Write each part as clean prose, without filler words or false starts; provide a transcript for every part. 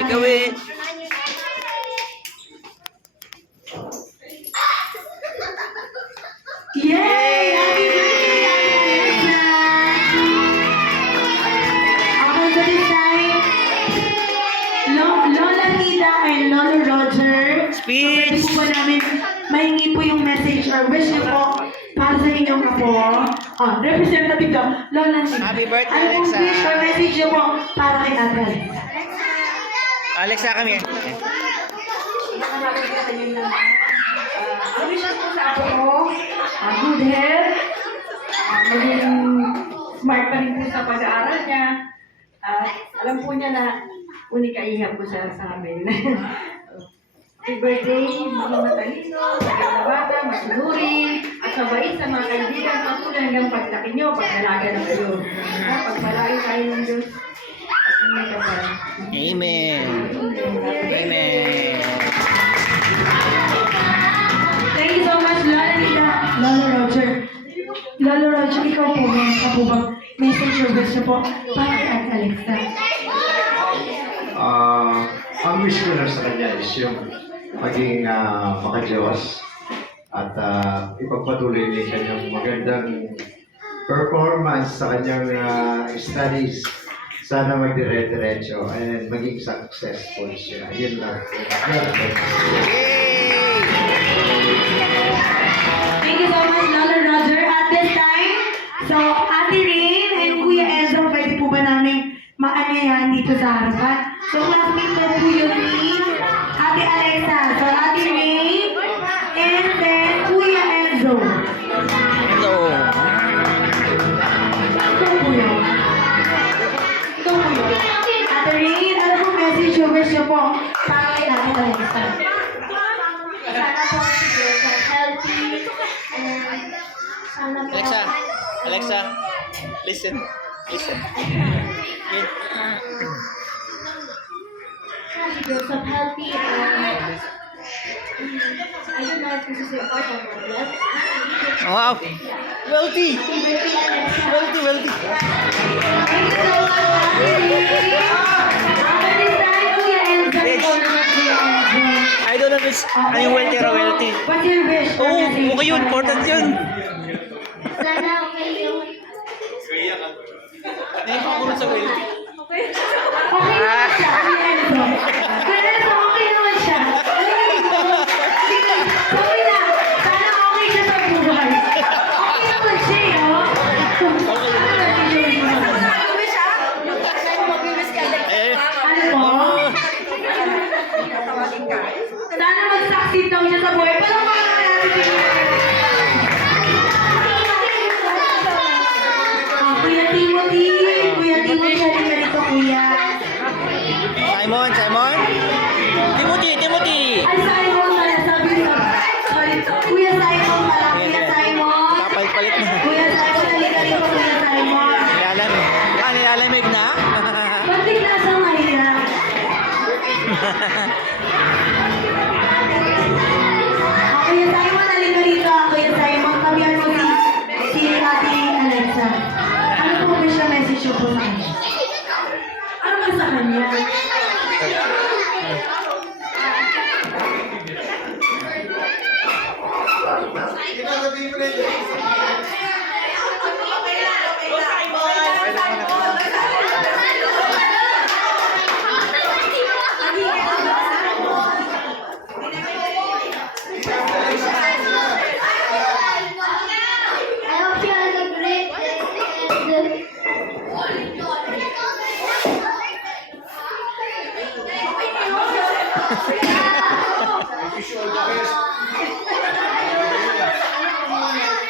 Make a wish. Yay! Happy birthday, Alexa! Okay, so this time, Lola Nida and Lolo Roger. Speech. Pwede po ba namin mahingi po yung message or wish niyo po para sa inyong apo? Representative daw, Lola Nida. Happy birthday, Ano pong Alexa. wish or message niyo po para kay Ate Alexa? Alexa, kami. Ang wish ko sa apo ko, good health, maging smart pa rin po sa pag-aaral niya. Alam po niya na unika-ihap po siya sa amin. Happy birthday, maging matalino, maging na bata, masinuri, at mabait sa mga kaibigan, patuloy hanggang paglaki niyo, pag-alaga na kayo. Pagpalain tayo ng Diyos. At hindi ka pa. Amen. Amen. Thank you so much, Lola Nida. Lolo Roger. Lolo Roger, ikaw po, meron ka po bang message or wish niyo po para kay Ate Alexa? Ang wish ko lang sa kanya is yung maging maka-Diyos at ipagpatuloy niya yung kanyang magandang performance sa kanyang studies. Sana magdire-diretso and maging successful siya. Yun lang. Thank you so much, Lolo Roger. At this time, so Ate Rain and Kuya Enzo, pwede po ba namin maanyayahan dito sa harapan? So classmate ko po yun ni Ate Alexa. So Ate Rain and then Kuya Enzo. So, Ikaw po yun. Ikaw po yun. Ate Rain, ano po message o wish niyo po para kay Ate Alexa? Sana po si Jessa healthy and sana po Alexa. Alexa. Listen. Listen. si Joseph healthy and I don't know if this is your part of my life. Wow. Wealthy. Wealthy, wealthy. Thank you so much, Ate Rain. After this time, Kuya Enzo. Bitch. Kuya Enzo. I don't know if it's yung wealthy or wealthy. What's your wish? Oo, okay yun. Important yun. Sana okay yung Hindi pa ako sa wealthy. Okay naman siya, Kuya Enzo. Kuya Enzo, okay naman siya. Okay na. Sana okay siya sa buhay. Okay naman siya, oh. Eh, Ano po? Sana mag-succeed daw siya sa buhay. Parang mga natin siya. Kuya Timothy. Kuya Timothy, halika rito, kuya. Simon, Simon. Timothy, Timothy. Ay, Simon pala. Sabi ko. Sorry. Kuya Simon pala. Kuya Simon. Papalit-palit na. Kuya Simon, halika rito, Kuya Simon. Nilalamig na? Ba't na sa Maria? Kuya Simon, halika rito. Kuya Simon, tabihan mo si Ate Alexa. Ano po ba siya message niyo po sa kanya? Ano ba sa kanya? I hope you have a great day and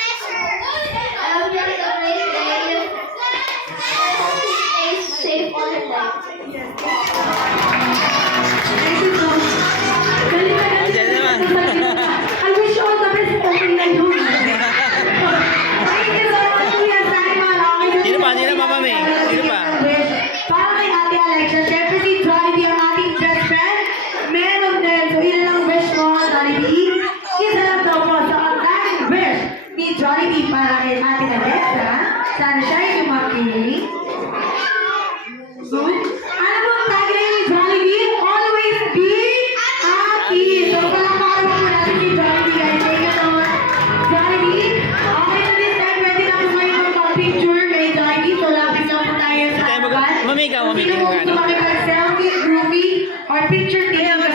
I hope you have a great day and stay safe all the time. Thank you so much. Dali ka, dali Diyan naman. I wish you all the best. Okay na yun. Thank you so much, Kuya Simon. Okay, Sino pa? Sino pa, Mami? Sino pa? Para kay Ate Alexa, syempre si Jollibee ang ating best friend. Meron din. So, ilan ang wish mo, Jollibee? Isa lang daw po sa ang wish ni Jollibee para kay Ate Alexa. Sana siya ay lumaki. Good. Ano po ang tagline ni Jollibee? Or picture taking